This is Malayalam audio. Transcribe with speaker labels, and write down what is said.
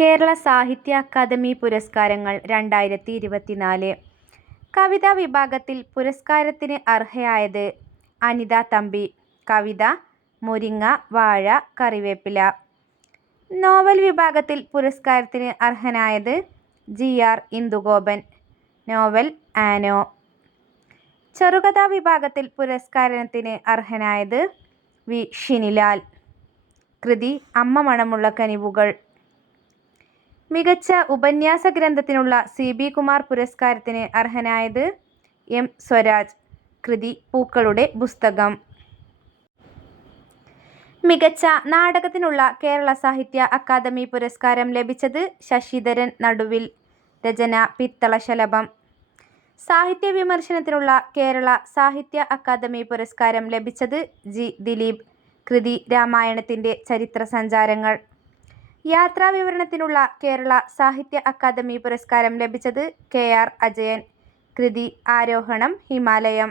Speaker 1: കേരള സാഹിത്യ അക്കാദമി പുരസ്കാരങ്ങൾ രണ്ടായിരത്തി ഇരുപത്തിനാല് കവിതാ വിഭാഗത്തിൽ പുരസ്കാരത്തിന് അർഹയായത് അനിത തമ്പി. കവിത മുരിങ്ങ, വാഴ, കറിവേപ്പില. നോവൽ വിഭാഗത്തിൽ പുരസ്കാരത്തിന് അർഹനായത് ജി. ആർ. ഇന്ദുഗോപൻ. നോവൽ ആനോ. ചെറുകഥാ വിഭാഗത്തിൽ പുരസ്കാരത്തിന് അർഹനായത് വി. ഷിനിലാൽ. കൃതി അമ്മ മണമുള്ള കനിവുകൾ. മികച്ച ഉപന്യാസ ഗ്രന്ഥത്തിനുള്ള സി. ബി. കുമാർ പുരസ്കാരത്തിന് അർഹനായത് എം. സ്വരാജ്. കൃതി പൂക്കളുടെ പുസ്തകം. മികച്ച നാടകത്തിനുള്ള കേരള സാഹിത്യ അക്കാദമി പുരസ്കാരം ലഭിച്ചത് ശശിധരൻ നടുവിൽ. രചന പിത്തളശലഭം. സാഹിത്യ വിമർശനത്തിനുള്ള കേരള സാഹിത്യ അക്കാദമി പുരസ്കാരം ലഭിച്ചത് ജി. ദിലീപ്. കൃതി രാമായണത്തിന്റെ ചരിത്ര സഞ്ചാരങ്ങൾ. യാത്രാ വിവരണത്തിനുള്ള കേരള സാഹിത്യ അക്കാദമി പുരസ്കാരം ലഭിച്ചത് കെ. ആർ. അജയൻ. കൃതി ആരോഹണം ഹിമാലയം.